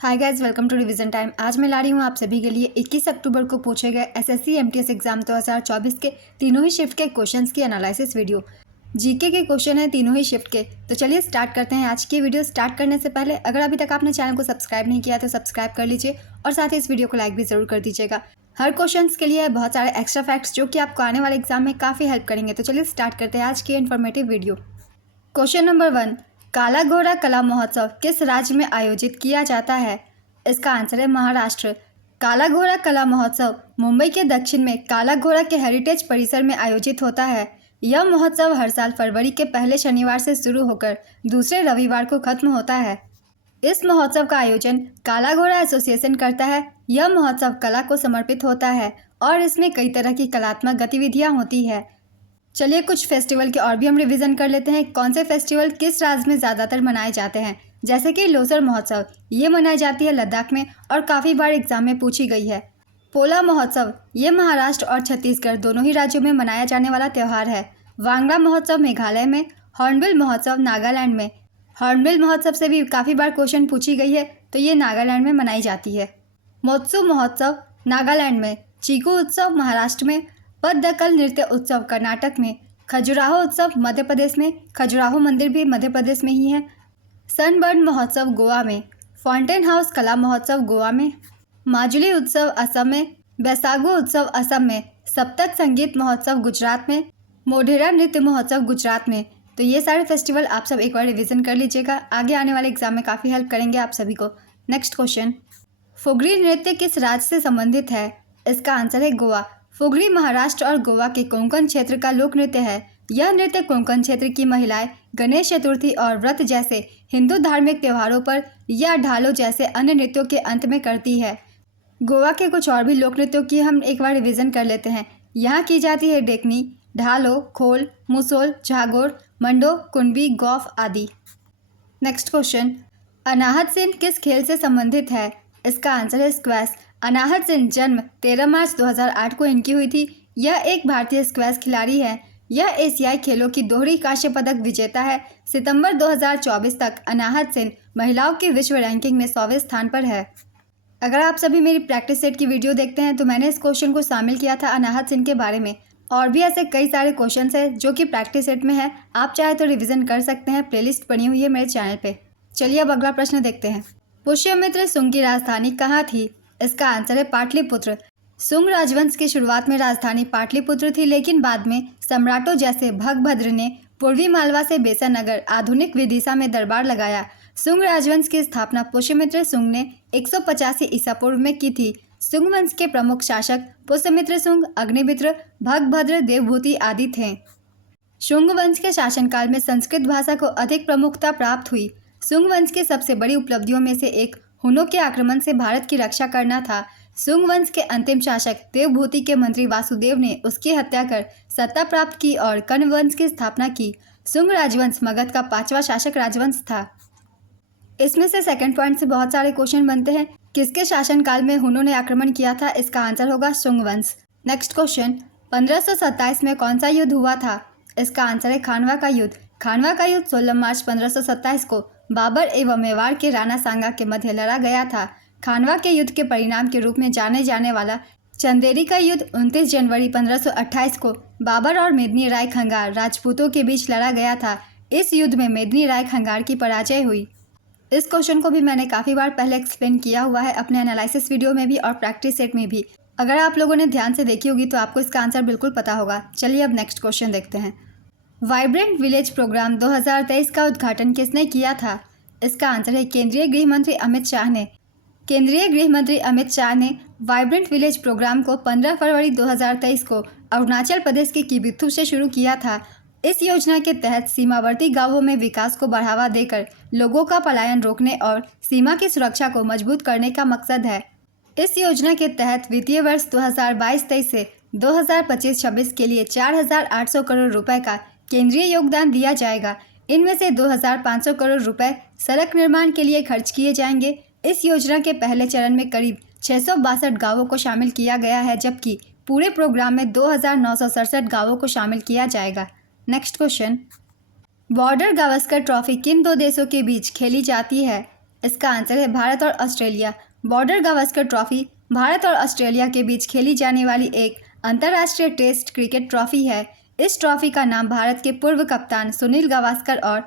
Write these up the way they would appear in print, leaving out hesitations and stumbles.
Hi guys, welcome to revision time. आज मैं ला रही हूँ आप सभी के लिए 21 अक्टूबर को पूछे गए एसएससी एमटीएस एग्जाम 2024 के तीनों ही शिफ्ट के क्वेश्चंस की एनालिसिस वीडियो। जीके के क्वेश्चन है तीनों ही शिफ्ट के। तो चलिए स्टार्ट करते हैं आज की वीडियो। स्टार्ट करने से पहले अगर अभी तक आपने चैनल को सब्सक्राइब नहीं किया तो सब्सक्राइब कर लीजिए और साथ ही इस वीडियो को लाइक भी जरूर कर दीजिएगा। हर क्वेश्चन के लिए बहुत सारे एक्स्ट्रा फैक्ट्स जो कि आपको आने वाले एग्जाम में काफ़ी हेल्प करेंगे। तो चलिए स्टार्ट करते हैं आज की इन्फॉर्मेटिव वीडियो। क्वेश्चन नंबर 1, काला घोड़ा कला महोत्सव किस राज्य में आयोजित किया जाता है? इसका आंसर है महाराष्ट्र। काला घोड़ा कला महोत्सव मुंबई के दक्षिण में काला घोड़ा के हेरिटेज परिसर में आयोजित होता है। यह महोत्सव हर साल फरवरी के पहले शनिवार से शुरू होकर दूसरे रविवार को खत्म होता है। इस महोत्सव का आयोजन काला घोड़ा एसोसिएशन करता है। यह महोत्सव कला को समर्पित होता है और इसमें कई तरह की कलात्मक गतिविधियाँ होती है। चलिए कुछ फेस्टिवल के और भी हम रिवीजन कर लेते हैं। कौन से फेस्टिवल किस राज्य में ज़्यादातर मनाए जाते हैं? जैसे कि लोसर महोत्सव, ये मनाई जाती है लद्दाख में और काफ़ी बार एग्जाम में पूछी गई है। पोला महोत्सव, ये महाराष्ट्र और छत्तीसगढ़ दोनों ही राज्यों में मनाया जाने वाला त्यौहार है। वांगड़ा महोत्सव मेघालय में, हॉर्नबिल महोत्सव नागालैंड में। हॉर्नबिल महोत्सव से भी काफ़ी बार क्वेश्चन पूछी गई है, तो ये नागालैंड में मनाई जाती है। मोत्सु महोत्सव नागालैंड में, चीकू उत्सव महाराष्ट्र में, पद्दकल नृत्य उत्सव कर्नाटक में, खजुराहो उत्सव मध्य प्रदेश में, खजुराहो मंदिर भी मध्य प्रदेश में ही है। सनबर्न महोत्सव गोवा में, फाउंटेन हाउस कला महोत्सव गोवा में, माजुली उत्सव असम में, बैसागु उत्सव असम में, सप्तक संगीत महोत्सव गुजरात में, मोढेरा नृत्य महोत्सव गुजरात में। तो ये सारे फेस्टिवल आप सब एक बार रिवीजन कर लीजिएगा, आगे आने वाले एग्जाम में काफ़ी हेल्प करेंगे आप सभी को। नेक्स्ट क्वेश्चन, फुगड़ी नृत्य किस राज्य से संबंधित है? इसका आंसर है गोवा। फुगड़ी महाराष्ट्र और गोवा के कोंकण क्षेत्र का लोक नृत्य है। यह नृत्य कोंकण क्षेत्र की महिलाएं गणेश चतुर्थी और व्रत जैसे हिंदू धार्मिक त्योहारों पर या ढालों जैसे अन्य नृत्यों के अंत में करती है। गोवा के कुछ और भी लोक नृत्यों की हम एक बार रिवीजन कर लेते हैं। यहाँ की जाती है डेकनी, ढालो, खोल, मुसोल, झागोर, मंडो, कुंडबी, गौफ आदि। नेक्स्ट क्वेश्चन, अनाहत सेन किस खेल से संबंधित है? इसका आंसर है स्क्वैश। अनाहत सेन जन्म 13 मार्च 2008 को इनकी हुई थी। यह एक भारतीय स्क्वैश खिलाड़ी है। यह एशियाई खेलों की दोहरी कांस्य पदक विजेता है। सितंबर 2024 तक अनाहत सेन महिलाओं की विश्व रैंकिंग में 100वें स्थान पर है। अगर आप सभी मेरी प्रैक्टिस सेट की वीडियो देखते हैं तो मैंने इस क्वेश्चन को शामिल किया था अनाहत सेन के बारे में। और भी ऐसे कई सारे क्वेश्चन है जो कि प्रैक्टिस सेट में है, आप चाहे तो रिविजन कर सकते हैं, प्लेलिस्ट बनी हुई है मेरे चैनल पे। चलिए अब अगला प्रश्न देखते हैं। पुष्यमित्र शुंग की राजधानी कहाँ थी? इसका आंसर है पाटलिपुत्र। शुंग राजवंश की शुरुआत में राजधानी पाटलिपुत्र थी, लेकिन बाद में सम्राटों जैसे भगभद्र ने पूर्वी मालवा से बेसानगर आधुनिक विदिशा में दरबार लगाया। शुंग राजवंश की स्थापना पुष्यमित्र शुंग ने 185 ईसा पूर्व में की थी। शुंग वंश के प्रमुख शासक पुष्यमित्र शुंग, अग्निमित्र, भगभद्र, देवभूति आदि थे। शुंग वंश के शासनकाल में संस्कृत भाषा को अधिक प्रमुखता प्राप्त हुई। शुंग वंश की सबसे बड़ी उपलब्धियों में से एक हुनों के आक्रमण से भारत की रक्षा करना था। शुंग वंश के अंतिम शासक देवभूति के मंत्री वासुदेव ने उसकी हत्या कर सत्ता प्राप्त की और कण्व वंश की स्थापना की। शुंग राजवंश मगध का 5वां शासक राजवंश था। इसमें से सेकंड पॉइंट से बहुत सारे क्वेश्चन बनते हैं। किसके शासनकाल में हुनों ने आक्रमण किया था? इसका आंसर होगा शुंग वंश। नेक्स्ट क्वेश्चन, 1527 में कौन सा युद्ध हुआ था? इसका आंसर है खानवा का युद्ध। खानवा का युद्ध 16 मार्च 1527 को बाबर एवं मेवाड़ के राणा सांगा के मध्य लड़ा गया था। खानवा के युद्ध के परिणाम के रूप में जाने जाने वाला चंदेरी का युद्ध 29 जनवरी 1528 को बाबर और मेदिनी राय खंगार राजपूतों के बीच लड़ा गया था। इस युद्ध में मेदिनी राय खंगार की पराजय हुई। इस क्वेश्चन को भी मैंने काफ़ी बार पहले एक्सप्लेन किया हुआ है अपने एनालिसिस वीडियो में भी और प्रैक्टिस सेट में भी। अगर आप लोगों ने ध्यान से देखी होगी तो आपको इसका आंसर बिल्कुल पता होगा। चलिए अब नेक्स्ट क्वेश्चन देखते हैं। वाइब्रेंट विलेज प्रोग्राम 2023 का उद्घाटन किसने किया था? इसका आंसर है केंद्रीय गृह मंत्री अमित शाह ने। केंद्रीय गृह मंत्री अमित शाह ने वाइब्रेंट विलेज प्रोग्राम को 15 फरवरी 2023 को अरुणाचल प्रदेश के किबिथु से शुरू किया था। इस योजना के तहत सीमावर्ती गांवों में विकास को बढ़ावा देकर लोगों का पलायन रोकने और सीमा की सुरक्षा को मजबूत करने का मकसद है। इस योजना के तहत वित्तीय वर्ष 2022-23 से 2025-26 के लिए 4,800 करोड़ रुपए का केंद्रीय योगदान दिया जाएगा। इनमें से 2,500 करोड़ रुपए सड़क निर्माण के लिए खर्च किए जाएंगे। इस योजना के पहले चरण में करीब 662 गांवों को शामिल किया गया है, जबकि पूरे प्रोग्राम में 2,967 गांवों को शामिल किया जाएगा। Next question, border Gavaskar trophy किन दो देशों के बीच खेली जाती है? इसका आंसर है भारत और Australia. Border Gavaskar trophy Bharat और ऑस्ट्रेलिया के बीच खेली जाने वाली एक अंतर्राष्ट्रीय टेस्ट क्रिकेट ट्रॉफी है। इस ट्रॉफी का नाम भारत के पूर्व कप्तान सुनील गावस्कर और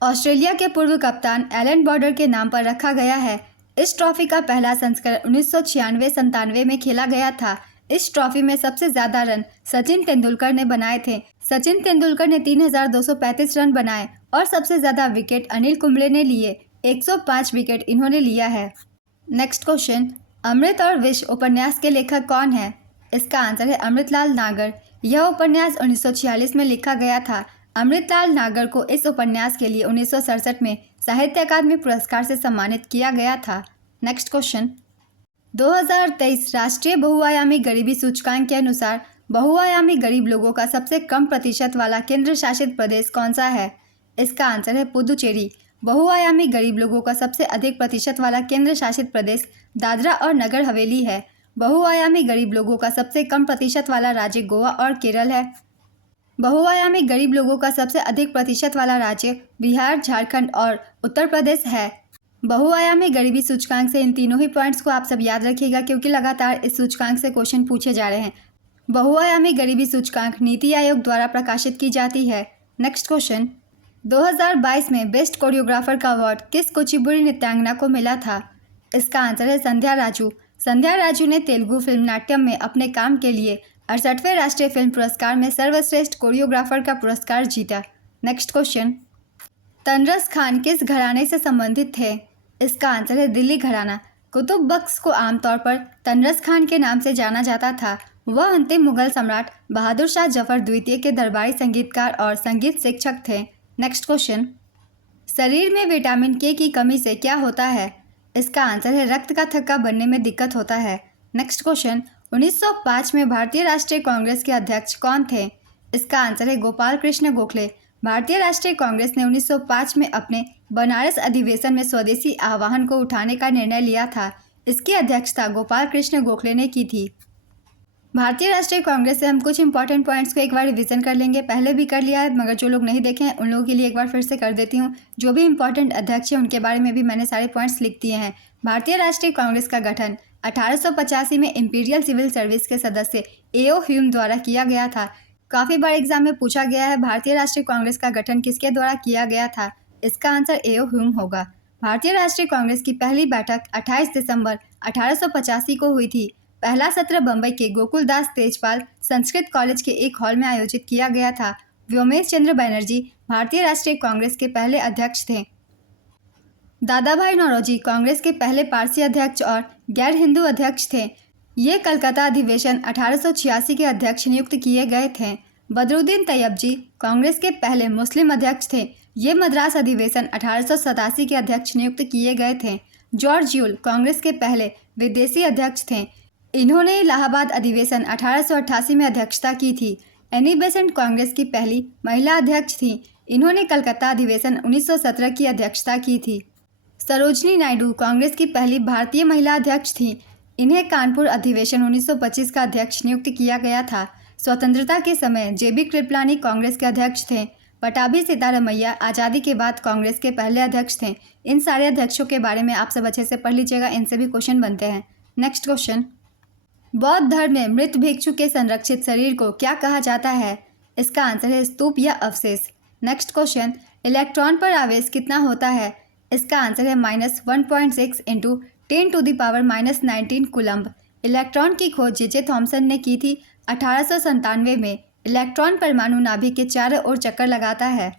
ऑस्ट्रेलिया के पूर्व कप्तान एलन बॉर्डर के नाम पर रखा गया है। इस ट्रॉफी का पहला संस्करण 1996-97 में खेला गया था। इस ट्रॉफी में सबसे ज़्यादा रन सचिन तेंदुलकर ने बनाए थे। सचिन तेंदुलकर ने 3235 रन बनाए और सबसे ज़्यादा विकेट अनिल कुंबले ने लिए। 105 विकेट इन्होंने लिया है। नेक्स्ट क्वेश्चन, अमृत और विष उपन्यास के लेखक कौन है? इसका आंसर है अमृतलाल नागर। यह उपन्यास 1946 में लिखा गया था। अमृतलाल नागर को इस उपन्यास के लिए 1967 में साहित्य अकादमी पुरस्कार से सम्मानित किया गया था। नेक्स्ट क्वेश्चन, 2023 राष्ट्रीय बहुआयामी गरीबी सूचकांक के अनुसार बहुआयामी गरीब लोगों का सबसे कम प्रतिशत वाला केंद्र शासित प्रदेश कौन सा है? इसका आंसर है पुदुचेरी। बहुआयामी गरीब लोगों का सबसे अधिक प्रतिशत वाला केंद्र शासित प्रदेश दादरा और नगर हवेली है। बहुआयामी गरीब लोगों का सबसे कम प्रतिशत वाला राज्य गोवा और केरल है। बहुआयामी गरीब लोगों का सबसे अधिक प्रतिशत वाला राज्य बिहार, झारखंड और उत्तर प्रदेश है। बहुआयामी गरीबी सूचकांक से इन तीनों ही पॉइंट्स को आप सब याद रखिएगा, क्योंकि लगातार इस सूचकांक से क्वेश्चन पूछे जा रहे हैं। बहुआयामी गरीबी सूचकांक नीति आयोग द्वारा प्रकाशित की जाती है। नेक्स्ट क्वेश्चन, 2022 में बेस्ट कोरियोग्राफर का अवार्ड किस कुचिपुड़ी नृत्यांगना को मिला था? इसका आंसर है संध्या राजू। संध्या राजू ने तेलुगु फिल्म नाट्यम में अपने काम के लिए 68वें राष्ट्रीय फिल्म पुरस्कार में सर्वश्रेष्ठ कोरियोग्राफर का पुरस्कार जीता। नेक्स्ट क्वेश्चन, तनरस खान किस घराने से संबंधित थे? इसका आंसर है दिल्ली घराना। कुतुब बख्श को आमतौर पर तनरस खान के नाम से जाना जाता था। वह अंतिम मुगल सम्राट बहादुर शाह जफर द्वितीय के दरबारी संगीतकार और संगीत शिक्षक थे। नेक्स्ट क्वेश्चन, शरीर में विटामिन के की कमी से क्या होता है? इसका आंसर है रक्त का थक्का बनने में दिक्कत होता है। नेक्स्ट क्वेश्चन, 1905 में भारतीय राष्ट्रीय कांग्रेस के अध्यक्ष कौन थे? इसका आंसर है गोपाल कृष्ण गोखले। भारतीय राष्ट्रीय कांग्रेस ने 1905 में अपने बनारस अधिवेशन में स्वदेशी आह्वान को उठाने का निर्णय लिया था। इसकी अध्यक्षता गोपाल कृष्ण गोखले ने की थी। भारतीय राष्ट्रीय कांग्रेस से हम कुछ इंपॉर्टेंट पॉइंट्स को एक बार रिवीजन कर लेंगे। पहले भी कर लिया है, मगर जो लोग नहीं देखे हैं उन लोगों के लिए एक बार फिर से कर देती हूँ। जो भी इंपॉर्टेंट अध्यक्ष हैं उनके बारे में भी मैंने सारे पॉइंट्स लिख दिए हैं। भारतीय राष्ट्रीय कांग्रेस का गठन 1885 में इंपीरियल सिविल सर्विस के सदस्य एओ ह्यूम द्वारा किया गया था। काफ़ी बार एग्जाम में पूछा गया है भारतीय राष्ट्रीय कांग्रेस का गठन किसके द्वारा किया गया था? इसका आंसर एओ ह्यूम होगा। भारतीय राष्ट्रीय कांग्रेस की पहली बैठक 28 दिसंबर 1885 को हुई थी। पहला सत्र बम्बई के गोकुलदास तेजपाल संस्कृत कॉलेज के एक हॉल में आयोजित किया गया था। व्योमेश चंद्र बनर्जी भारतीय राष्ट्रीय कांग्रेस के पहले अध्यक्ष थे। दादा भाई नौरोजी कांग्रेस के पहले पारसी अध्यक्ष और गैर हिंदू अध्यक्ष थे। ये कलकत्ता अधिवेशन 1886 के अध्यक्ष नियुक्त किए गए थे। बदरुद्दीन तैयबजी कांग्रेस के पहले मुस्लिम अध्यक्ष थे। ये मद्रास अधिवेशन 1887 के अध्यक्ष नियुक्त किए गए थे। जॉर्ज यूल कांग्रेस के पहले विदेशी अध्यक्ष थे। इन्होंने इलाहाबाद अधिवेशन 1888 में अध्यक्षता की थी। एनी बेसेंट कांग्रेस की पहली महिला अध्यक्ष थी। इन्होंने कलकत्ता अधिवेशन 1917 की अध्यक्षता की थी। सरोजनी नायडू कांग्रेस की पहली भारतीय महिला अध्यक्ष थी। इन्हें कानपुर अधिवेशन 1925 का अध्यक्ष नियुक्त किया गया था। स्वतंत्रता के समय जेबी कृपलानी कांग्रेस के अध्यक्ष थे। पटाभी सीतारमैया आज़ादी के बाद कांग्रेस के पहले अध्यक्ष थे। इन सारे अध्यक्षों के बारे में आप सब अच्छे से पढ़ लीजिएगा, इनसे भी क्वेश्चन बनते हैं। नेक्स्ट क्वेश्चन, बौद्ध धर्म में मृत भिक्षु के संरक्षित शरीर को क्या कहा जाता है? इसका आंसर है स्तूप या अवशेष। नेक्स्ट क्वेश्चन, इलेक्ट्रॉन पर आवेश कितना होता है? इसका आंसर है -1.6 × 10⁻⁻19 कूलम्ब। इलेक्ट्रॉन की खोज जे थॉमसन ने की थी 1897 में। इलेक्ट्रॉन परमाणु नाभि के चारों ओर चक्कर लगाता है।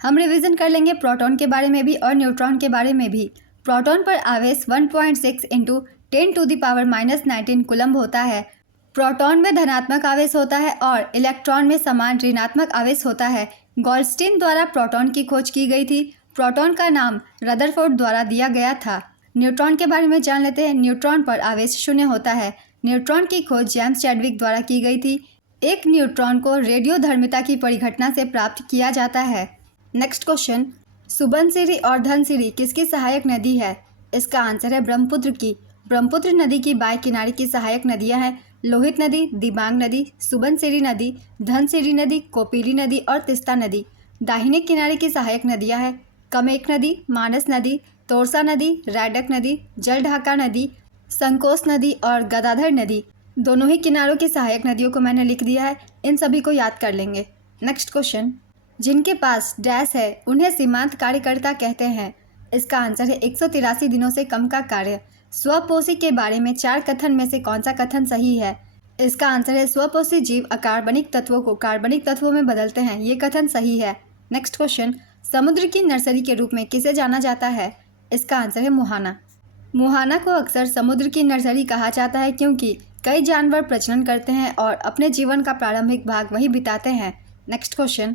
हम रिवीजन कर लेंगे प्रोटॉन के बारे में भी और न्यूट्रॉन के बारे में भी। प्रोटॉन पर आवेश 1.6 × 10⁻⁻19 कूलम्ब होता है। प्रोटॉन में धनात्मक आवेश होता है और इलेक्ट्रॉन में समान ऋणात्मक आवेश होता है। गोल्डस्टीन द्वारा प्रोटॉन की खोज की गई थी। प्रोटॉन का नाम रदरफोर्ड द्वारा दिया गया था। न्यूट्रॉन के बारे में जान लेते हैं। न्यूट्रॉन पर आवेश 0 होता है। न्यूट्रॉन की खोज जेम्स चैडविक द्वारा की गई थी। एक न्यूट्रॉन को रेडियोधर्मिता की परिघटना से प्राप्त किया जाता है। नेक्स्ट क्वेश्चन, सुबनसिरी और धनसिरी किसकी सहायक नदी है? इसका आंसर है ब्रह्मपुत्र की। ब्रह्मपुत्र नदी की बाएं किनारे की सहायक नदियां हैं लोहित नदी, दिबांग नदी, सुबनसिरी नदी, धनसिरी नदी, कोपिली नदी और तिस्ता नदी। दाहिने किनारे की सहायक नदियां हैं कमेक नदी, मानस नदी, तोरसा नदी, रैडक नदी, जलढाका नदी, संकोस नदी और गदाधर नदी। दोनों ही किनारों की सहायक नदियों को मैंने लिख दिया है, इन सभी को याद कर लेंगे। नेक्स्ट क्वेश्चन, जिनके पास डैश है उन्हें सीमांत कार्यकर्ता कहते हैं। इसका आंसर है 183 दिनों से कम का कार्य। स्वपोषी के बारे में 4 कथन में से कौन सा कथन सही है? इसका आंसर है स्वपोषी जीव अकार्बनिक तत्वों को कार्बनिक तत्वों में बदलते हैं, ये कथन सही है। नेक्स्ट क्वेश्चन, समुद्र की नर्सरी के रूप में किसे जाना जाता है? इसका आंसर है मुहाना। मुहाना को अक्सर समुद्र की नर्सरी कहा जाता है क्योंकि कई जानवर प्रजनन करते हैं और अपने जीवन का प्रारंभिक भाग वहीं बिताते हैं। नेक्स्ट क्वेश्चन,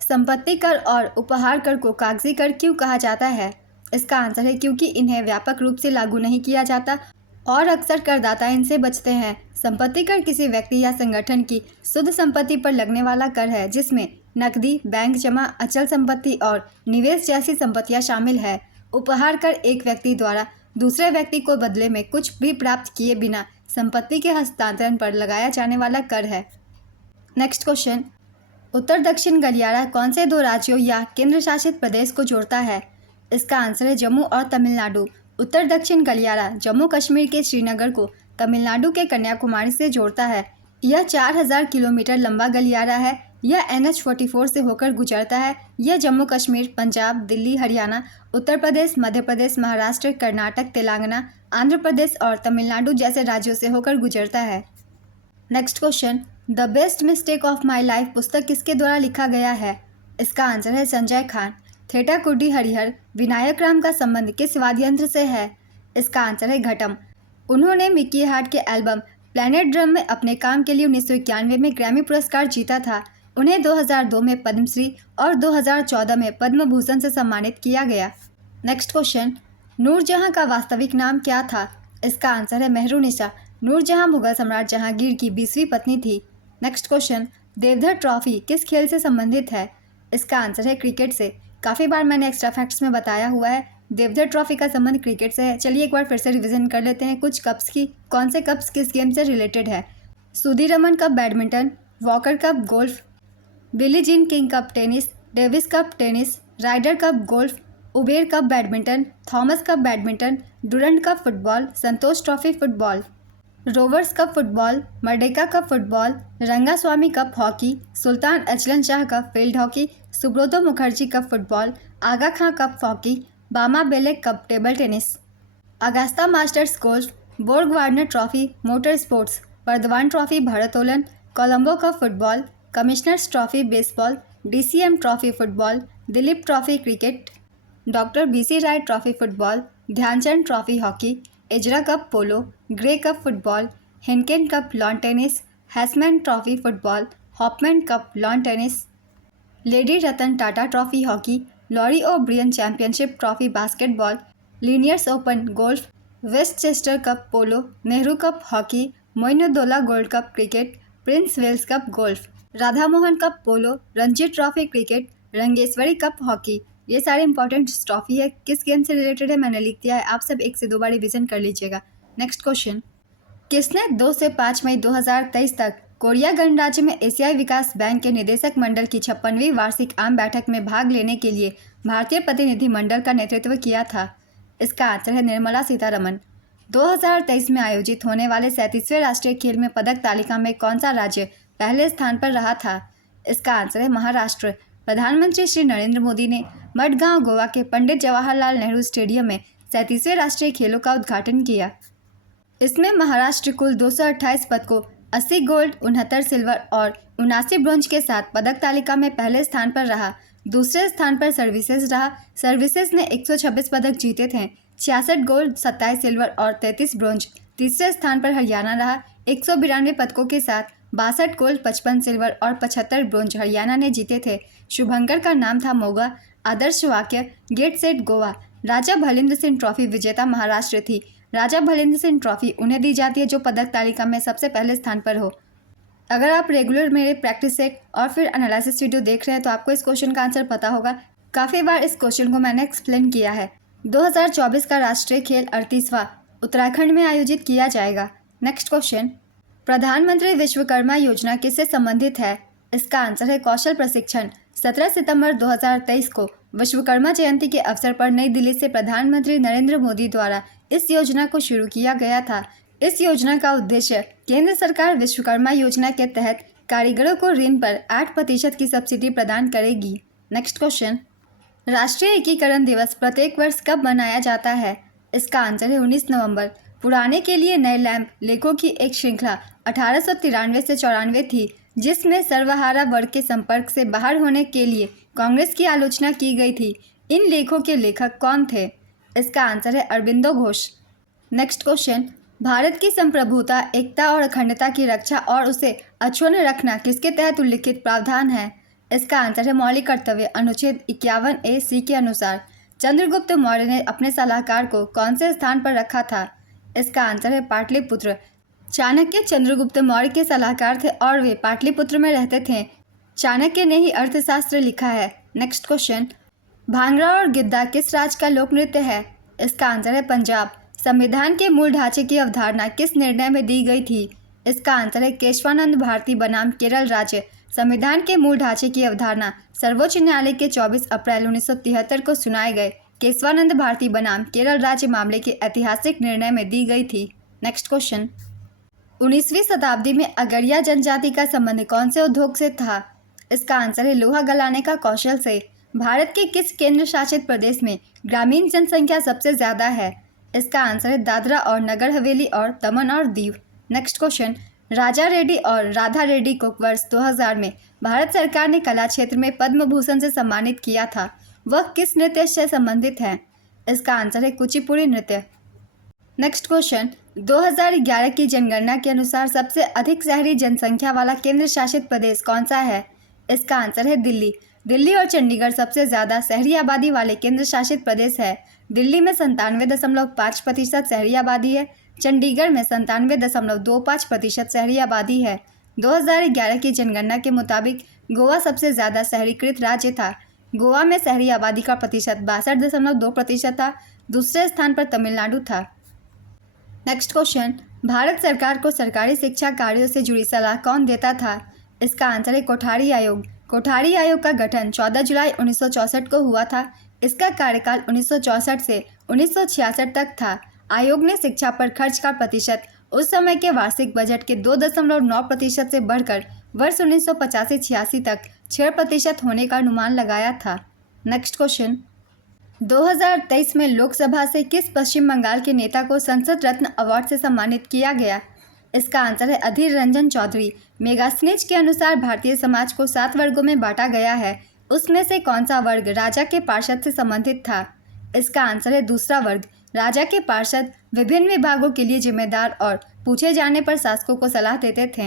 संपत्ति कर और उपहार कर को कागजी कर क्यों कहा जाता है? इसका आंसर है क्योंकि इन्हें व्यापक रूप से लागू नहीं किया जाता और अक्सर करदाता इनसे बचते हैं। संपत्ति कर किसी व्यक्ति या संगठन की शुद्ध संपत्ति पर लगने वाला कर है जिसमें नकदी, बैंक जमा, अचल संपत्ति और निवेश जैसी संपत्तियां शामिल है। उपहार कर एक व्यक्ति द्वारा दूसरे व्यक्ति को बदले में कुछ भी प्राप्त किए बिना संपत्ति के हस्तांतरण पर लगाया जाने वाला कर है। नेक्स्ट क्वेश्चन, उत्तर दक्षिण गलियारा कौन से 2 राज्यों या केंद्र शासित प्रदेश को जोड़ता है? इसका आंसर है जम्मू और तमिलनाडु। उत्तर दक्षिण गलियारा जम्मू कश्मीर के श्रीनगर को तमिलनाडु के कन्याकुमारी से जोड़ता है। यह 4000 किलोमीटर लंबा गलियारा है। यह NH-44 से होकर गुजरता है। यह जम्मू कश्मीर, पंजाब, दिल्ली, हरियाणा, उत्तर प्रदेश, मध्य प्रदेश, महाराष्ट्र, कर्नाटक, तेलंगाना, आंध्र प्रदेश और तमिलनाडु जैसे राज्यों से होकर गुजरता है। Next question, the best mistake of my life पुस्तक किसके द्वारा लिखा गया है? इसका आंसर है संजय खान। थेटाकुडी हरिहर विनायक राम का संबंध किस वाद्य यंत्र से है? इसका आंसर है घटम। उन्होंने मिकी हार्ट के एल्बम प्लैनेट ड्रम में अपने काम के लिए 1991 में ग्रैमी पुरस्कार जीता था। उन्हें 2002 में पद्मश्री और 2014 में पद्म भूषण से सम्मानित किया गया। नेक्स्ट क्वेश्चन, नूरजहां का वास्तविक नाम क्या था? इसका आंसर है मेहरुनिसा। नूरजहां मुगल सम्राट जहांगीर की 20वीं पत्नी थी। नेक्स्ट क्वेश्चन, देवधर ट्रॉफी किस खेल से संबंधित है? इसका आंसर है क्रिकेट से। काफ़ी बार मैंने एक्स्ट्रा फैक्ट्स में बताया हुआ है, देवधर ट्रॉफी का संबंध क्रिकेट से है। चलिए एक बार फिर से रिवीजन कर लेते हैं कुछ कप्स की। कौन से कप्स किस गेम से रिलेटेड है? Sudirman Cup badminton, Walker Cup golf, Billie Jean King Cup tennis, Davis Cup tennis, Ryder Cup golf, Uber Cup badminton, Thomas Cup badminton, Durand Cup football, Santosh Trophy football, Rovers Cup football, Merdeka Cup football, Rangaswamy Cup hockey, Sultan Azlan Shah Cup field hockey, Subroto Mukherjee Cup football, Aga Khan Cup hockey, बामा बेलेक Cup table tennis, Augusta Masters golf, Borg Warner Trophy motor sports, Varthaman trophy भारोत्तोलन, Colombo Cup football, Commissioners Trophy baseball, DCM Trophy football, Dilip Trophy cricket, doctor BC Roy Trophy football, Dhyan Chand Trophy hockey, Ezra Cup polo, Grey Cup football, Heineken Cup lawn tennis, Heisman Trophy football, Hopman Cup lawn tennis, Lady Ratan Tata Trophy hockey, Larry O'Brien championship trophy basketball, लीनियर्स open golf, Westchester Cup polo, Nehru Cup hockey, Moinuddaula Gold Cup cricket, Prince Wales Cup golf, Radha Mohan Cup पोलो, Ranji Trophy cricket, Rangeshwari Cup hockey. ये सारे important trophy है, किस game से related है मैंने लिख दिया है, आप सब 1 से 2 बार रिवीजन कर लीजिएगा। नेक्स्ट क्वेश्चन, किसने 2 से 5 मई 2023 तक कोरिया गणराज्य में एशियाई विकास बैंक के निदेशक मंडल की 56वीं वार्षिक आम बैठक में भाग लेने के लिए भारतीय प्रतिनिधि मंडल का नेतृत्व किया था? इसका आंसर है निर्मला सीतारमण। 2023 में आयोजित होने वाले 37वें राष्ट्रीय खेल में पदक तालिका में कौन सा राज्य पहले स्थान पर रहा था? इसका आंसर है महाराष्ट्र। प्रधानमंत्री श्री नरेंद्र मोदी ने मडगांव गोवा के पंडित जवाहरलाल नेहरू स्टेडियम में 37वें राष्ट्रीय खेलों का उद्घाटन किया। इसमें महाराष्ट्र कुल 228 पदकों, 80 गोल्ड, 69 सिल्वर और 79 ब्रोंज के साथ पदक तालिका में पहले स्थान पर रहा। दूसरे स्थान पर सर्विसेज रहा। सर्विसेज ने 126 पदक जीते थे, 66 गोल्ड, 27 सिल्वर और 33 ब्रोंज। तीसरे स्थान पर हरियाणा रहा, 192 पदकों के साथ 62 गोल्ड, 55 सिल्वर और 75 ब्रोंज हरियाणा ने जीते थे। शुभंकर का नाम था मोगा। आदर्श वाक्य, गेट सेट गोवा। राजा भलिंद्र सिंह ट्रॉफी विजेता महाराष्ट्र थी। राजा भलिंद्र सिंह ट्रॉफी उन्हें दी जाती है जो पदक तालिका में सबसे पहले स्थान पर हो। अगर आप रेगुलर मेरे प्रैक्टिस सेट और फिर एनालिसिस वीडियो देख रहे हैं तो आपको इस क्वेश्चन का आंसर पता होगा। काफ़ी बार इस क्वेश्चन को मैंने एक्सप्लेन किया है। 2024 का राष्ट्रीय खेल 38वां उत्तराखंड में आयोजित किया जाएगा। नेक्स्ट क्वेश्चन, प्रधानमंत्री विश्वकर्मा योजना किससे संबंधित है? इसका आंसर है कौशल प्रशिक्षण। 17 सितंबर 2023 को विश्वकर्मा जयंती के अवसर पर नई दिल्ली से प्रधानमंत्री नरेंद्र मोदी द्वारा इस योजना को शुरू किया गया था। इस योजना का उद्देश्य केंद्र सरकार विश्वकर्मा योजना के तहत कारीगरों को ऋण पर 8% की सब्सिडी प्रदान करेगी। नेक्स्ट क्वेश्चन, राष्ट्रीय एकीकरण दिवस प्रत्येक वर्ष कब मनाया जाता है? इसका आंसर है 19 नवंबर। पुराने के लिए नए लैंप लेखों की एक श्रृंखला 1893 से 94 थी, जिसमें सर्वहारा वर्ग के संपर्क से बाहर होने के लिए कांग्रेस की आलोचना की गई थी। इन लेखों के लेखक कौन थे? इसका आंसर है अरबिंदो घोष। नेक्स्ट क्वेश्चन, भारत की संप्रभुता, एकता और अखंडता की रक्षा और उसे अक्षुण्ण रखना किसके तहत उल्लिखित प्रावधान है? इसका आंसर है मौलिक कर्तव्य अनुच्छेद 51A(c) के अनुसार। चंद्रगुप्त मौर्य ने अपने सलाहकार को कौन से स्थान पर रखा था? इसका आंसर है पाटलिपुत्र। चाणक्य चंद्रगुप्त मौर्य के सलाहकार थे और वे पाटलिपुत्र में रहते थे। चाणक्य ने ही अर्थशास्त्र लिखा है। नेक्स्ट क्वेश्चन, भांगड़ा और गिद्धा किस राज्य का लोक नृत्य है? इसका आंसर है पंजाब। संविधान के मूल ढांचे की अवधारणा किस निर्णय में दी गई थी? इसका आंसर है केशवानंद भारती बनाम केरल राज्य। संविधान के मूल ढांचे की अवधारणा सर्वोच्च न्यायालय के 24 अप्रैल 1973 को सुनाए गए केशवानंद भारती बनाम केरल राज्य मामले के ऐतिहासिक निर्णय में दी गई थी। नेक्स्ट क्वेश्चन, 19वीं शताब्दी में अगरिया जनजाति का संबंध कौन से उद्योग से था? इसका आंसर है लोहा गलाने का कौशल से। भारत के किस केंद्र शासित प्रदेश में ग्रामीण जनसंख्या सबसे ज़्यादा है? इसका आंसर है दादरा और नगर हवेली और दमन और दीव। नेक्स्ट क्वेश्चन, राजा रेड्डी और राधा रेड्डी को वर्ष 2000 में भारत सरकार ने कला क्षेत्र में पद्म भूषण से सम्मानित किया था। वह किस नृत्य से संबंधित है? इसका आंसर है कुचिपुड़ी नृत्य। नेक्स्ट क्वेश्चन, 2011 की जनगणना के अनुसार सबसे अधिक शहरी जनसंख्या वाला केंद्र शासित प्रदेश कौन सा है? इसका आंसर है दिल्ली। दिल्ली और चंडीगढ़ सबसे ज़्यादा शहरी आबादी वाले केंद्र शासित प्रदेश है। दिल्ली में 97.5% शहरी आबादी है। चंडीगढ़ में 97.25% शहरी आबादी है। 2011 की जनगणना के मुताबिक गोवा सबसे ज़्यादा शहरीकृत राज्य था। गोवा में शहरी आबादी का प्रतिशत 62.2% था। दूसरे स्थान पर तमिलनाडु था। नेक्स्ट क्वेश्चन, भारत सरकार को सरकारी शिक्षा कार्यों से जुड़ी सलाह कौन देता था? इसका आंसर है कोठारी आयोग। कोठारी आयोग का गठन 14 जुलाई 1964 को हुआ था। इसका कार्यकाल 1964 से 1966 तक था। आयोग ने शिक्षा पर खर्च का प्रतिशत उस समय के वार्षिक बजट के 2.9% से बढ़कर वर्ष 1985-86 तक 6% होने का अनुमान लगाया था। नेक्स्ट क्वेश्चन, 2023 में लोकसभा से किस पश्चिम बंगाल के नेता को संसद रत्न अवार्ड से सम्मानित किया गया? इसका आंसर है अधीर रंजन चौधरी। मेगास्नेच के अनुसार भारतीय समाज को 7 वर्गों में बांटा गया है। उसमें से कौन सा वर्ग राजा के पार्षद से संबंधित था? इसका आंसर है दूसरा वर्ग। राजा के पार्षद विभिन्न विभागों के लिए जिम्मेदार और पूछे जाने पर शासकों को सलाह देते थे।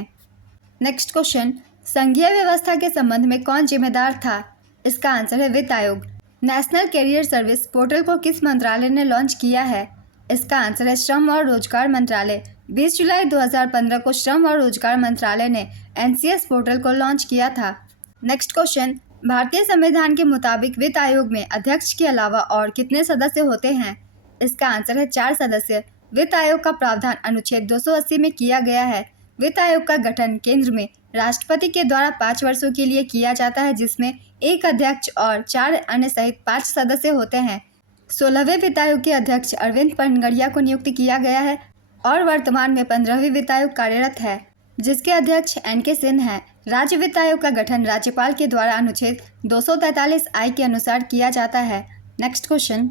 नेक्स्ट क्वेश्चन, संघीय व्यवस्था के संबंध में कौन जिम्मेदार था? इसका आंसर है वित्त आयोग। नेशनल कैरियर सर्विस पोर्टल को किस मंत्रालय ने लॉन्च किया है? इसका आंसर है श्रम और रोजगार मंत्रालय। 20 जुलाई 2015 को श्रम और रोजगार मंत्रालय ने NCS पोर्टल को लॉन्च किया था। नेक्स्ट क्वेश्चन, भारतीय संविधान के मुताबिक वित्त आयोग में अध्यक्ष के अलावा और कितने सदस्य होते हैं? इसका आंसर है 4 सदस्य। वित्त आयोग का प्रावधान अनुच्छेद 280 में किया गया है। वित्त आयोग का गठन केंद्र में राष्ट्रपति के द्वारा 5 वर्षों के लिए किया जाता है, जिसमें एक अध्यक्ष और 4 अन्य सहित 5 सदस्य होते हैं। 16वें वित्त आयोग के अध्यक्ष अरविंद पनगड़िया को नियुक्त किया गया है और वर्तमान में 15वीं वित्त आयोग कार्यरत है, जिसके अध्यक्ष NK सिंह हैं। राज्य वित्त आयोग का गठन राज्यपाल के द्वारा अनुच्छेद 243I के अनुसार किया जाता है। नेक्स्ट क्वेश्चन,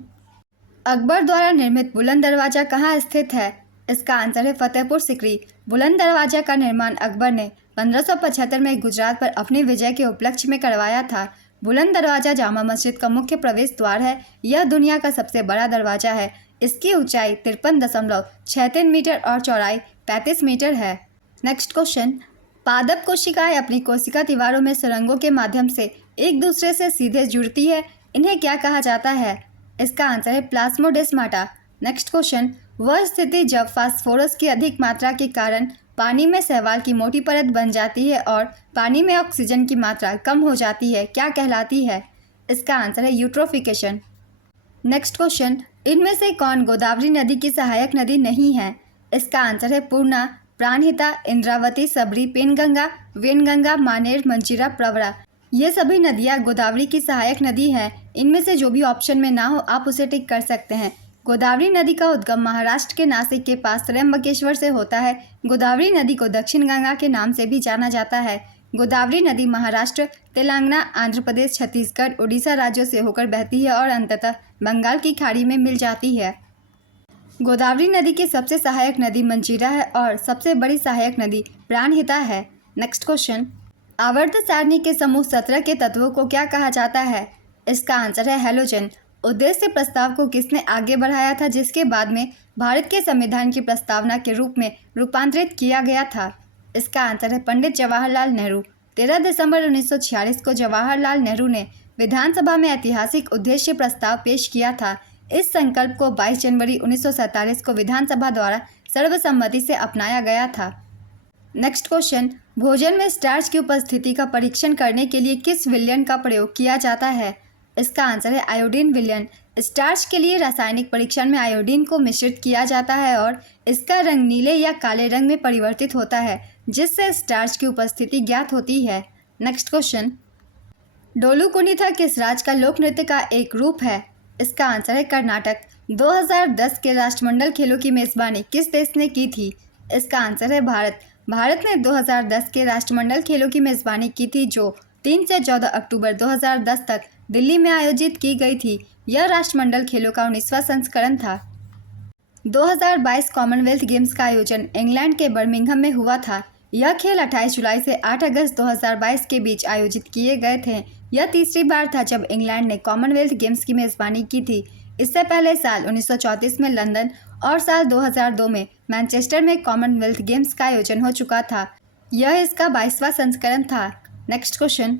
अकबर द्वारा निर्मित बुलंद दरवाजा कहाँ स्थित है? इसका आंसर है फतेहपुर सिकरी। बुलंद दरवाजा का निर्माण अकबर ने 1575 में गुजरात पर अपनी विजय के उपलक्ष्य में करवाया था। बुलंद दरवाजा जामा मस्जिद का मुख्य प्रवेश द्वार है। यह दुनिया का सबसे बड़ा दरवाजा है। इसकी ऊंचाई 53.63 मीटर और चौड़ाई 35 मीटर है। नेक्स्ट क्वेश्चन, पादप कोशिकाएं अपनी कोशिका दीवारों में सुरंगों के माध्यम से एक दूसरे से सीधे जुड़ती है। इन्हें क्या कहा जाता है? इसका आंसर है प्लाज्मोडेस्माटा। नेक्स्ट क्वेश्चन, वह स्थिति जब फास्फोरस की अधिक मात्रा के कारण पानी में शैवाल की मोटी परत बन जाती है और पानी में ऑक्सीजन की मात्रा कम हो जाती है, क्या कहलाती है? इसका आंसर है यूट्रोफिकेशन। नेक्स्ट क्वेश्चन, इनमें से कौन गोदावरी नदी की सहायक नदी नहीं है? इसका आंसर है पूर्णा, प्राणहिता, इंद्रावती, सबरी, पेनगंगा, वेनगंगा, मानेर, मंचिरा, प्रवरा। ये सभी नदियाँ गोदावरी की सहायक नदी हैं। इनमें से जो भी ऑप्शन में ना हो आप उसे टिक कर सकते हैं। गोदावरी नदी का उद्गम महाराष्ट्र के नासिक के पास त्र्यंबकेश्वर से होता है। गोदावरी नदी को दक्षिण गंगा के नाम से भी जाना जाता है। गोदावरी नदी महाराष्ट्र, तेलंगाना, आंध्र प्रदेश, छत्तीसगढ़, उड़ीसा राज्यों से होकर बहती है और अंततः बंगाल की खाड़ी में मिल जाती है। गोदावरी नदी की सबसे सहायक नदी मंजीरा है और सबसे बड़ी सहायक नदी प्राणहिता है। नेक्स्ट क्वेश्चन, आवर्त सारणी के समूह 17 के तत्वों को क्या कहा जाता है? इसका आंसर है हैलोजन। उद्देश्य प्रस्ताव को किसने आगे बढ़ाया था जिसके बाद में भारत के संविधान की प्रस्तावना के रूप में रूपांतरित किया गया था? इसका आंसर है पंडित जवाहरलाल नेहरू। 13 दिसंबर 1946 को जवाहरलाल नेहरू ने विधानसभा में ऐतिहासिक उद्देश्य प्रस्ताव पेश किया था। इस संकल्प को 22 जनवरी 1947 को विधानसभा द्वारा सर्वसम्मति से अपनाया गया था। नेक्स्ट क्वेश्चन, भोजन में स्टार्च की उपस्थिति का परीक्षण करने के लिए किस विलयन का प्रयोग किया जाता है? इसका आंसर है आयोडीन विलयन। स्टार्च के लिए रासायनिक परीक्षण में आयोडीन को मिश्रित किया जाता है और इसका रंग नीले या काले रंग में परिवर्तित होता है जिससे स्टार्च की उपस्थिति ज्ञात होती है। नेक्स्ट क्वेश्चन, डोलू कुनीथा किस राज्य का लोक नृत्य का एक रूप है? इसका आंसर है कर्नाटक। 2010 के राष्ट्रमंडल खेलों की मेजबानी किस देश ने की थी? इसका आंसर है भारत। भारत ने 2010 के राष्ट्रमंडल खेलों की मेजबानी की थी जो 3 से 14 अक्टूबर 2010 तक दिल्ली में आयोजित की गई थी। यह राष्ट्रमंडल खेलों का 19वां संस्करण था। 2022 कॉमनवेल्थ गेम्स का आयोजन इंग्लैंड के बर्मिंघम में हुआ था। यह खेल 28 जुलाई से 8 अगस्त 2022 के बीच आयोजित किए गए थे। यह तीसरी बार था जब इंग्लैंड ने कॉमनवेल्थ गेम्स की मेजबानी की थी। इससे पहले साल 1934 में लंदन और साल 2002 में मैनचेस्टर में कॉमनवेल्थ गेम्स का आयोजन हो चुका था। यह इसका 22वां संस्करण था। नेक्स्ट क्वेश्चन,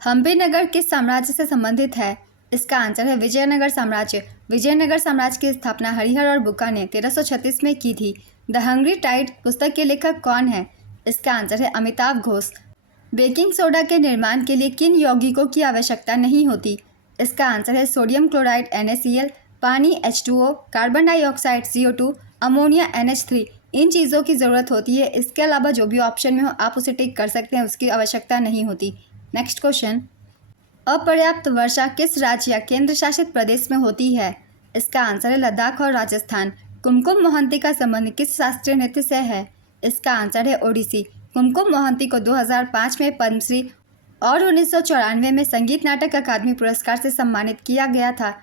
हम्पी नगर किस साम्राज्य से संबंधित है? इसका आंसर है विजयनगर साम्राज्य। विजयनगर साम्राज्य की स्थापना हरिहर और बुक्का ने 1336 में की थी। द हंग्री टाइड पुस्तक के लेखक कौन है? इसका आंसर है अमिताभ घोष। बेकिंग सोडा के निर्माण के लिए किन यौगिकों की आवश्यकता नहीं होती? इसका आंसर है सोडियम क्लोराइड NaCl, पानी H2O, carbon dioxide CO2, ammonia NH3। इन चीज़ों की ज़रूरत होती है। इसके अलावा जो भी ऑप्शन में हो आप उसे टिक कर सकते हैं, उसकी आवश्यकता नहीं होती। नेक्स्ट क्वेश्चन, अपर्याप्त वर्षा किस राज्य या केंद्र शासित प्रदेश में होती है? इसका आंसर है लद्दाख और राजस्थान। कुमकुम मोहंती का संबंध किस शास्त्रीय नृत्य से है? इसका आंसर है ओडिसी। कुमकुम मोहंती को 2005 में पद्मश्री और 1994 में संगीत नाटक अकादमी पुरस्कार से सम्मानित किया गया था।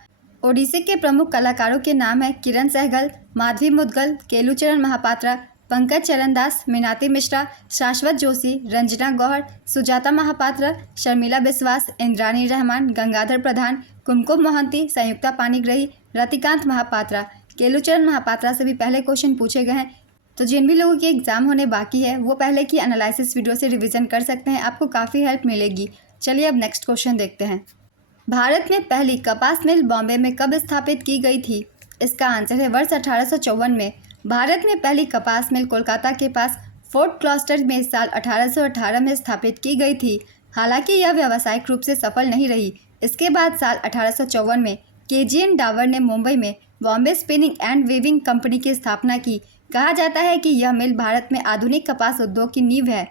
ओडिसी के प्रमुख कलाकारों के नाम हैं किरण सहगल, माधवी मुदगल, केलुचरण महापात्रा, पंकज चरणदास, मीनाती मिश्रा, शाश्वत जोशी, रंजना गौहर, सुजाता महापात्रा, शर्मिला बिस्वास, इंद्रानी रहमान, गंगाधर प्रधान, कुमकुम मोहंती, संयुक्ता पाणिग्रही, रतिकांत महापात्रा। केलुचरण महापात्रा से भी पहले क्वेश्चन पूछे गए हैं, तो जिन भी लोगों की एग्जाम होने बाकी है वो पहले की एनालिसिस वीडियो से रिवीजन कर सकते हैं, आपको काफ़ी हेल्प मिलेगी। चलिए अब नेक्स्ट क्वेश्चन देखते हैं। भारत में पहली कपास मिल बॉम्बे में कब स्थापित की गई थी? इसका आंसर है वर्ष 1854 में। भारत में पहली कपास मिल कोलकाता के पास फोर्ट क्लॉस्टर में साल 1818 में स्थापित की गई थी। हालांकि यह व्यावसायिक रूप से सफल नहीं रही। इसके बाद साल 1854 में KGN डावर ने मुंबई में Bombay spinning and weaving company की स्थापना की। कहा जाता है कि यह मिल भारत में आधुनिक कपास उद्योग की नींव है।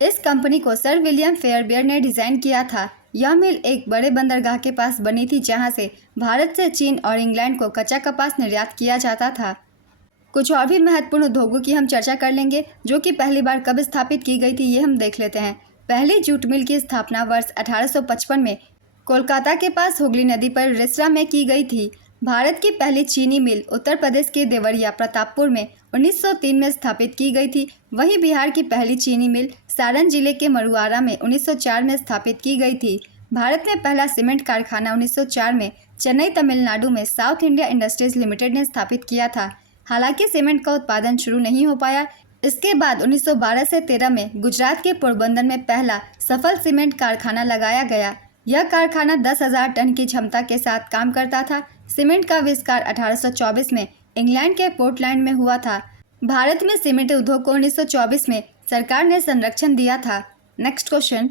इस कंपनी को सर विलियम फेयरबेयर ने डिज़ाइन किया था। यह मिल एक बड़े बंदरगाह के पास बनी थी जहां से भारत से चीन और इंग्लैंड को कच्चा कपास निर्यात किया जाता था। कुछ और भी महत्वपूर्ण उद्योगों की हम चर्चा कर लेंगे जो कि पहली बार कब स्थापित की गई थी, ये हम देख लेते हैं। पहली जूट मिल की स्थापना वर्ष 1855 में कोलकाता के पास हुगली नदी पर रिसरा में की गई थी। भारत की पहली चीनी मिल उत्तर प्रदेश के देवरिया प्रतापपुर में 1903 में स्थापित की गई थी। वहीं बिहार की पहली चीनी मिल सारण जिले के मरुआरा में 1904 में स्थापित की गई थी। भारत में पहला सीमेंट कारखाना 1904 में चेन्नई तमिलनाडु में साउथ इंडिया इंडस्ट्रीज लिमिटेड ने स्थापित किया था। हालांकि सीमेंट का उत्पादन शुरू नहीं हो पाया। इसके बाद 1912 से 13 में गुजरात के पोरबंदर में पहला सफल सीमेंट कारखाना लगाया गया। यह कारखाना 10,000 टन की क्षमता के साथ काम करता था। सीमेंट का आविष्कार 1824 में इंग्लैंड के पोर्टलैंड में हुआ था। भारत में सीमेंट उद्योग को 1924 में सरकार ने संरक्षण दिया था। नेक्स्ट क्वेश्चन,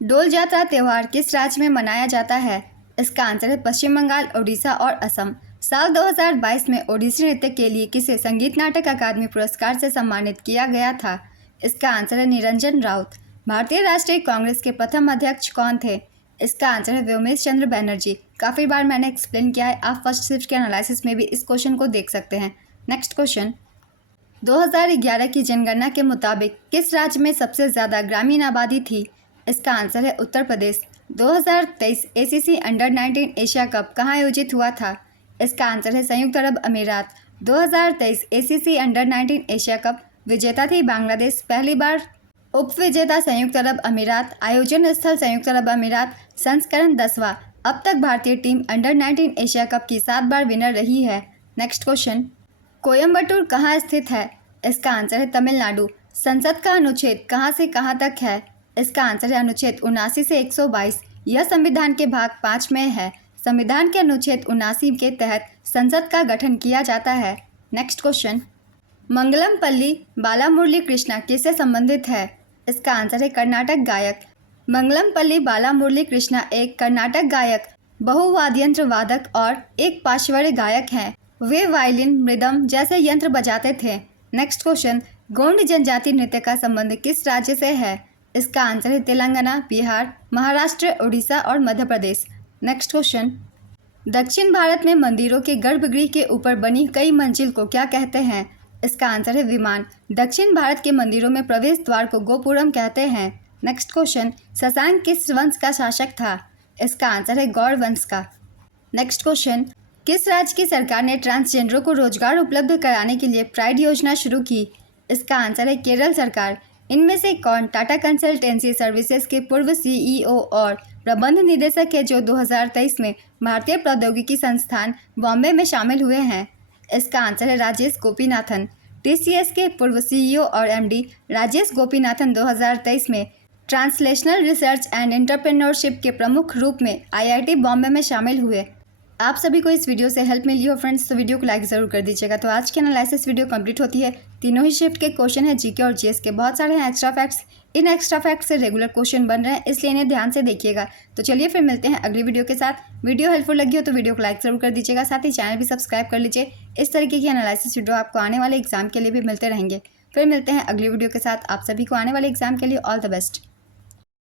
डोल जात्रा त्यौहार किस राज्य में मनाया जाता है? इसका आंसर है पश्चिम बंगाल, उड़ीसा और असम। साल 2022 में ओडिसी नृत्य के लिए किसे संगीत नाटक अकादमी पुरस्कार से सम्मानित किया गया था? इसका आंसर है निरंजन राउत। भारतीय राष्ट्रीय कांग्रेस के प्रथम अध्यक्ष कौन थे? इसका आंसर है व्योमेश चंद्र बनर्जी। काफ़ी बार मैंने एक्सप्लेन किया है, आप फर्स्ट शिफ्ट के एनालिसिस में भी इस क्वेश्चन को देख सकते हैं। नेक्स्ट क्वेश्चन, 2011 की जनगणना के मुताबिक किस राज्य में सबसे ज़्यादा ग्रामीण आबादी थी? इसका आंसर है Uttar Pradesh. 2023 ACC under-19 Asia cup कहाँ आयोजित हुआ था? इसका आंसर है संयुक्त अरब अमीरात। 2023 ACC अंडर-19 एशिया कप विजेता थी बांग्लादेश, पहली बार उप विजेता संयुक्त अरब अमीरात, आयोजन स्थल संयुक्त अरब अमीरात, संस्करण 10वां। अब तक भारतीय टीम अंडर-19 एशिया कप की 7 बार विनर रही है। नेक्स्ट क्वेश्चन, कोयम्बटूर कहाँ स्थित है? इसका आंसर है तमिलनाडु। संसद का अनुच्छेद कहाँ से कहाँ तक है? इसका आंसर है अनुच्छेद 79 से 122। यह संविधान के भाग 5 में है। संविधान के अनुच्छेद 79 के तहत संसद का गठन किया जाता है। नेक्स्ट क्वेश्चन, मंगलमपल्ली बालामुरली कृष्णा किससे संबंधित है? इसका आंसर है कर्नाटक गायक। मंगलमपल्ली बालामुरली कृष्णा एक कर्नाटक गायक, बहुवाद्यंत्र वादक और एक पार्श्ववाद्य गायक हैं। वे वायलिन, मृदम जैसे यंत्र बजाते थे। नेक्स्ट क्वेश्चन, गोंड जनजाति नृत्य का संबंध किस राज्य से है? इसका आंसर है तेलंगाना, बिहार, महाराष्ट्र, उड़ीसा और मध्य प्रदेश। नेक्स्ट क्वेश्चन, दक्षिण भारत में मंदिरों के गर्भगृह के ऊपर बनी कई मंजिल को क्या कहते हैं? इसका आंसर है विमान। दक्षिण भारत के मंदिरों में प्रवेश द्वार को गोपुरम कहते हैं। नेक्स्ट क्वेश्चन, शशांक किस वंश का शासक था? इसका आंसर है गौड़ वंश का। नेक्स्ट क्वेश्चन, किस राज्य की सरकार ने ट्रांसजेंडरों को रोजगार उपलब्ध कराने के लिए प्राइड योजना शुरू की? इसका आंसर है केरल सरकार। इनमें से कौन टाटा कंसल्टेंसी सर्विसेज के पूर्व CEO और प्रबंध निदेशक है जो 2023 में भारतीय प्रौद्योगिकी संस्थान बॉम्बे में शामिल हुए हैं? इसका आंसर है राजेश गोपीनाथन। TCS के पूर्व CEO और MD राजेश गोपीनाथन 2023 में ट्रांसलेशनल रिसर्च एंड एंटरप्रेन्योरशिप के प्रमुख रूप में IIT बॉम्बे में शामिल हुए। आप सभी को इस वीडियो से हेल्प मिली हो फ्रेंड्स, तो वीडियो को लाइक ज़रूर कर दीजिएगा। तो आज की एनालिसिस वीडियो कंप्लीट होती है। तीनों ही शिफ्ट के क्वेश्चन है GK और GS के, बहुत सारे हैं एक्स्ट्रा फैक्ट्स। इन एक्स्ट्रा फैक्ट्स से रेगुलर क्वेश्चन बन रहे हैं, इसलिए इन्हें ध्यान से देखिएगा। तो चलिए फिर मिलते हैं अगली वीडियो के साथ। वीडियो हेल्पफुल लगी हो तो वीडियो को लाइक ज़रूर कर दीजिएगा, साथ ही चैनल भी सब्सक्राइब कर लीजिए। इस तरीके की एनालिसिस वीडियो आपको आने वाले एग्जाम के लिए भी मिलते रहेंगे। फिर मिलते हैं अगली वीडियो के साथ। आप सभी को आने वाले एग्जाम के लिए ऑल द बेस्ट।